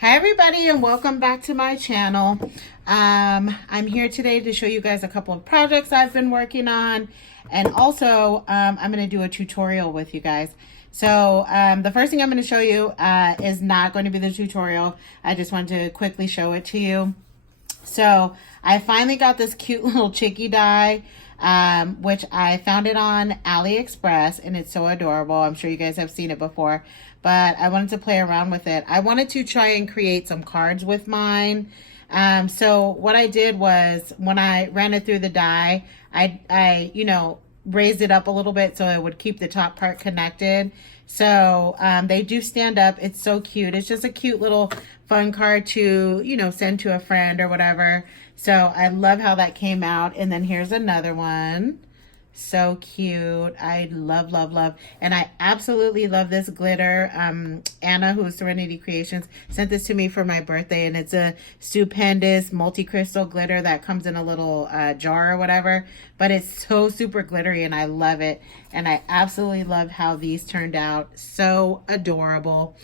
Hi everybody and welcome back to my channel. I'm here today to show you guys a couple of projects I've been working on, and also I'm going to do a tutorial with you guys. So the first thing I'm going to show you is not going to be the tutorial. I just wanted to quickly show it to you. So I finally got this cute little chicky die, which I found it on AliExpress, and it's so adorable. I'm sure you guys have seen it before, but I wanted to play around with it. I wanted to try and create some cards with mine. So what I did was when I ran it through the die, I raised it up a little bit so it would keep the top part connected. So they do stand up. It's so cute. It's just a cute little fun card to, send to a friend or whatever. So I love how that came out. And then here's another one. So cute. I love, love, love. And I absolutely love this glitter. Anna, who's Serenity Creations, sent this to me for my birthday. And it's a stupendous multi-crystal glitter that comes in a little jar or whatever. But it's so super glittery and I love it. And I absolutely love how these turned out. So adorable.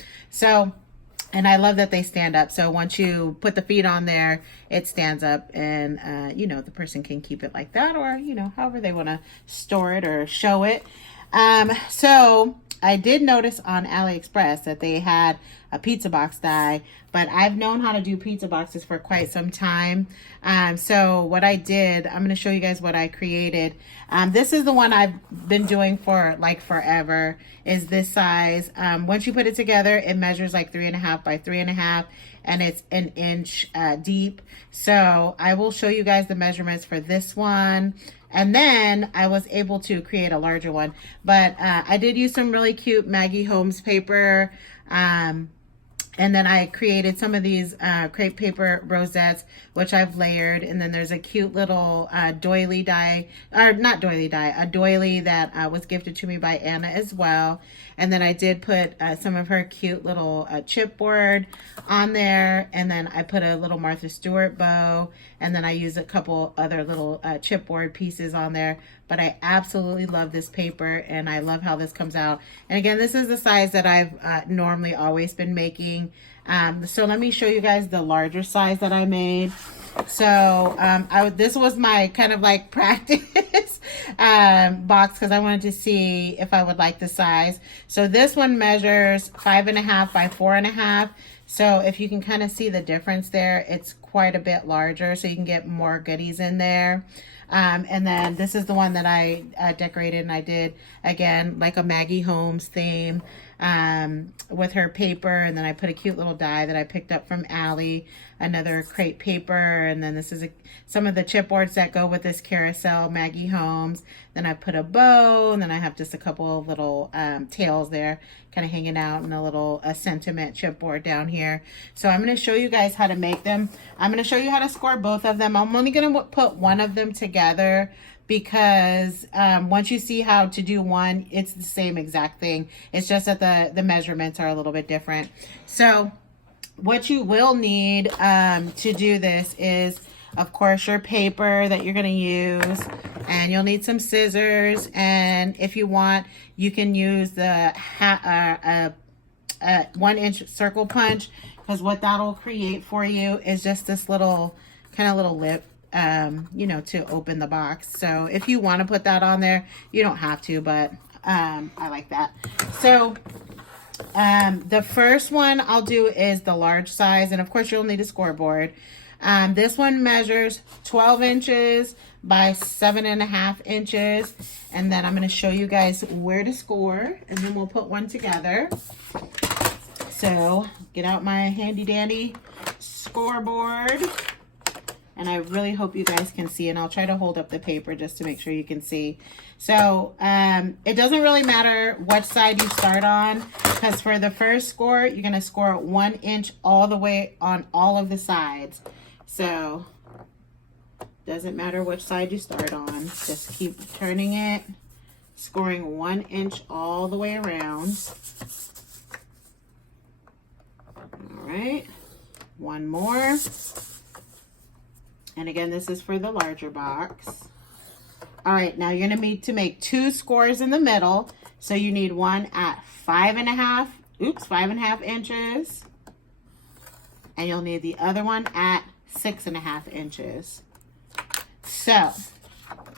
And I love that they stand up. So once you put the feet on there, it stands up and, the person can keep it like that or, however they want to store it or show it. So I did notice on AliExpress that they had a pizza box die, but I've known how to do pizza boxes for quite some time. So what I did, I'm going to show you guys what I created. This is the one I've been doing for like forever, is this size. Once you put it together, it measures like 3.5 by 3.5 and it's an inch deep. So I will show you guys the measurements for this one. And then I was able to create a larger one. But I did use some really cute Maggie Holmes paper. And then I created some of these crepe paper rosettes, which I've layered. And then there's a cute little doily die, or not doily die, a doily that was gifted to me by Anna as well. And then I did put some of her cute little chipboard on there. And then I put a little Martha Stewart bow. And then I used a couple other little chipboard pieces on there. But I absolutely love this paper and I love how this comes out. And again, this is the size that I've normally always been making. So let me show you guys the larger size that I made. So this was my kind of like practice box because I wanted to see if I would like the size. So this one measures 5.5 by 4.5. So if you can kind of see the difference there, it's quite a bit larger, so you can get more goodies in there. And then this is the one that I decorated, and I did, again, like a Maggie Holmes theme with her paper. And then I put a cute little die that I picked up from Allie, another crepe paper. And then this is some of the chipboards that go with this carousel, Maggie Holmes. Then I put a bow, and then I have just a couple of little tails there kind of hanging out, and a little sentiment chipboard down here. So I'm going to show you guys how to make them. I'm going to show you how to score both of them. I'm only going to put one of them together because once you see how to do one, it's the same exact thing. It's just that the measurements are a little bit different. So what you will need to do this is, of course, your paper that you're going to use, and you'll need some scissors, and if you want, you can use the 1-inch circle punch, because what that'll create for you is just this little lip, to open the box. So if you want to put that on there, you don't have to, but I like that. So the first one I'll do is the large size, and of course you'll need a scoreboard. This one measures 12 inches by 7.5 inches. And then I'm going to show you guys where to score, and then we'll put one together. So get out my handy dandy scoreboard. And I really hope you guys can see, and I'll try to hold up the paper just to make sure you can see. So it doesn't really matter what side you start on, because for the first score, you're going to score 1 inch all the way on all of the sides. So doesn't matter which side you start on, just keep turning it, scoring 1 inch all the way around. All right, one more. And again, this is for the larger box. All right, now you're gonna need to make 2 scores in the middle. So you need one at 5.5 inches and you'll need the other one at 6.5 inches. So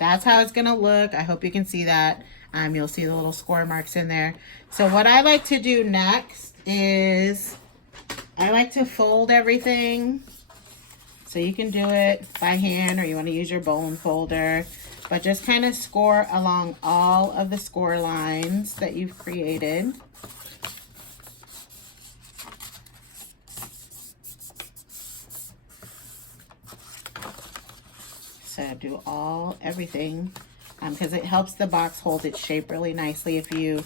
that's how it's gonna look. I hope you can see that. You'll see the little score marks in there. So what I like to do next is I like to fold everything. So you can do it by hand or you want to use your bone folder, but just kind of score along all of the score lines that you've created. So do everything, because it helps the box hold its shape really nicely if you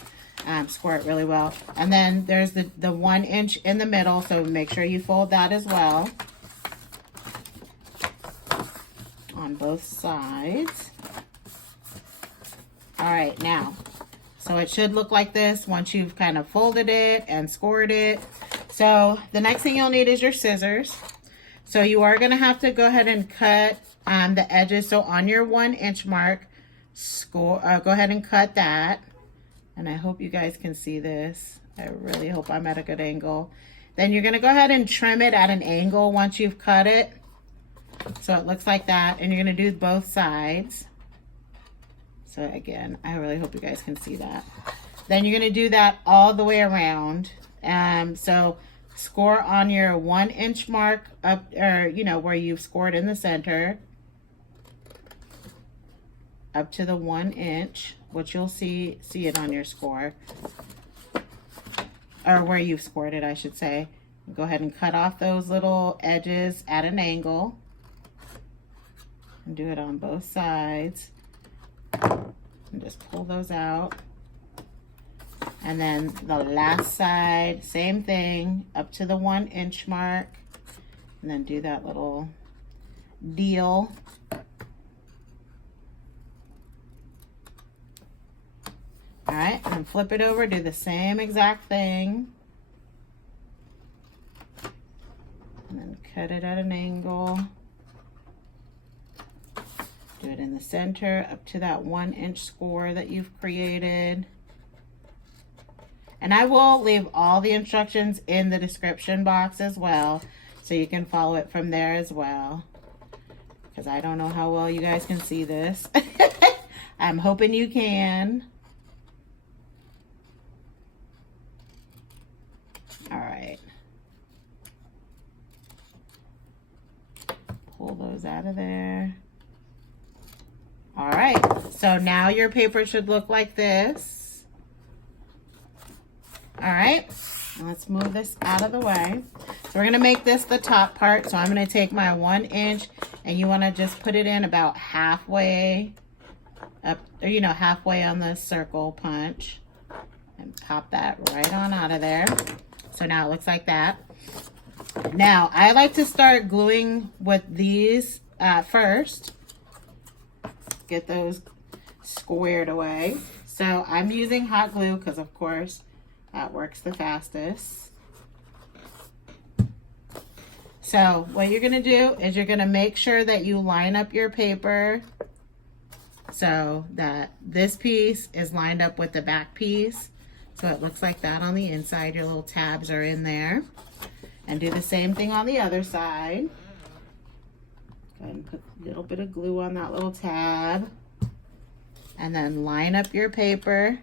score it really well. And then there's the 1 inch in the middle, so make sure you fold that as well on both sides. All right, now, so it should look like this once you've kind of folded it and scored it. So the next thing you'll need is your scissors. So you are gonna have to go ahead and cut the edges. So on your 1 inch mark, go ahead and cut that. And I hope you guys can see this. I really hope I'm at a good angle. Then you're gonna go ahead and trim it at an angle once you've cut it. So it looks like that, and you're gonna do both sides. So again, I really hope you guys can see that. Then you're gonna do that all the way around. So score on your 1 inch mark up, or where you've scored in the center, up to the 1 inch, which you'll see it on your score, or where you've scored it, I should say. Go ahead and cut off those little edges at an angle. And do it on both sides. And just pull those out. And then the last side, same thing, up to the 1 inch mark. And then do that little deal. All right, and flip it over, do the same exact thing. And then cut it at an angle. Do it in the center up to that 1 inch score that you've created. And I will leave all the instructions in the description box as well, so you can follow it from there as well. Because I don't know how well you guys can see this. I'm hoping you can. All right. Pull those out of there. All right, so now your paper should look like this. All right, let's move this out of the way. So we're gonna make this the top part. So I'm gonna take my 1 inch, and you wanna just put it in about halfway up, or halfway on the circle punch, and pop that right on out of there. So now it looks like that. Now I like to start gluing with these first. Get those squared away. So I'm using hot glue because of course that works the fastest. So what you're gonna do is you're gonna make sure that you line up your paper so that this piece is lined up with the back piece. So it looks like that on the inside. Your little tabs are in there. And do the same thing on the other side. Go ahead and put a little bit of glue on that little tab. And then line up your paper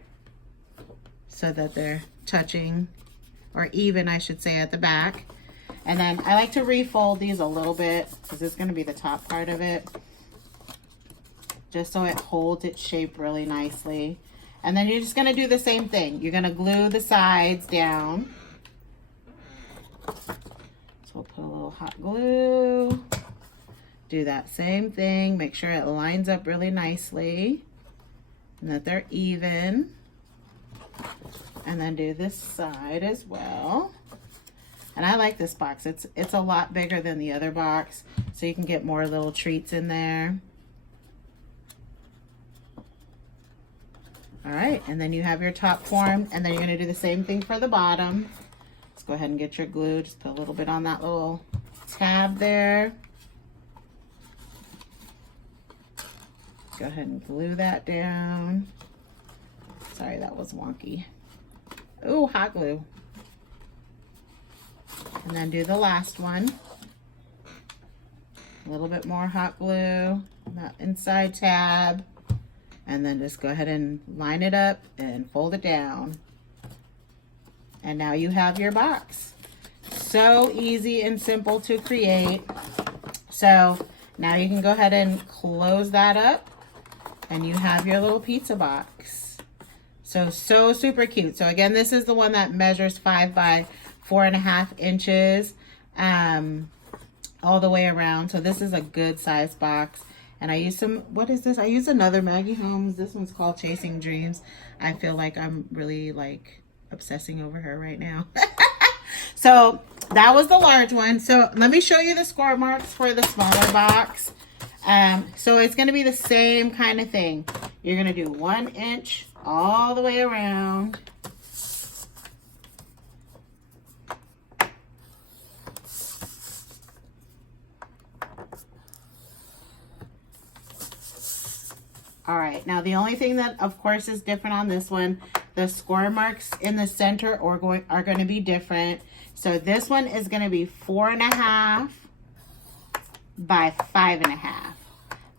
so that they're touching, or even I should say, at the back. And then I like to refold these a little bit because it's going to be the top part of it, just so it holds its shape really nicely. And then you're just going to do the same thing. You're going to glue the sides down. So we'll put a little hot glue. Do that same thing. Make sure it lines up really nicely and that they're even. And then do this side as well. And I like this box. It's a lot bigger than the other box, so you can get more little treats in there. All right, and then you have your top formed, and then you're gonna do the same thing for the bottom. Let's go ahead and get your glue. Just put a little bit on that little tab there. Go ahead and glue that down. Sorry, that was wonky. Ooh, hot glue. And then do the last one. A little bit more hot glue, that inside tab. And then just go ahead and line it up and fold it down. And now you have your box. So easy and simple to create. So now you can go ahead and close that up and you have your little pizza box. So super cute. So again, this is the one that measures 5 by 4.5 inches all the way around. So this is a good size box. And I use some, what is this? I use another Maggie Holmes. This one's called Chasing Dreams. I feel like I'm really like obsessing over her right now. So that was the large one. So let me show you the score marks for the smaller box. So it's going to be the same kind of thing. You're going to do 1 inch all the way around. All right, now the only thing that of course is different on this one, the score marks in the center are going to be different. So this one is going to be 4.5 by 5.5.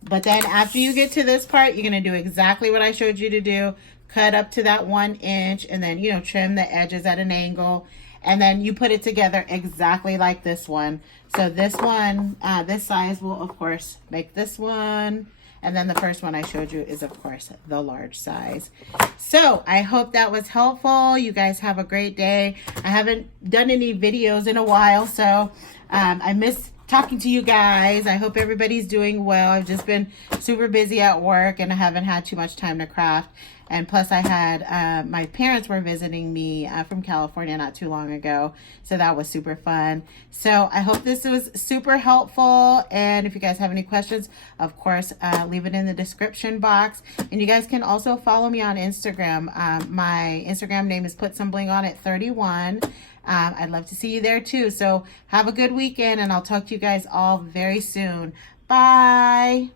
But then after you get to this part, you're going to do exactly what I showed you to do. Cut up to that 1 inch and then, you know, trim the edges at an angle. And then you put it together exactly like this one. So this one, this size will of course make this one. And then the first one I showed you is, of course, the large size. So I hope that was helpful. You guys have a great day. I haven't done any videos in a while, so I miss talking to you guys. I hope everybody's doing well. I've just been super busy at work and I haven't had too much time to craft. And plus I had, my parents were visiting me from California not too long ago. So that was super fun. So I hope this was super helpful. And if you guys have any questions, of course, leave it in the description box. And you guys can also follow me on Instagram. My Instagram name is PutSomeBlingOnIt31. I'd love to see you there too. So have a good weekend and I'll talk to you guys all very soon. Bye.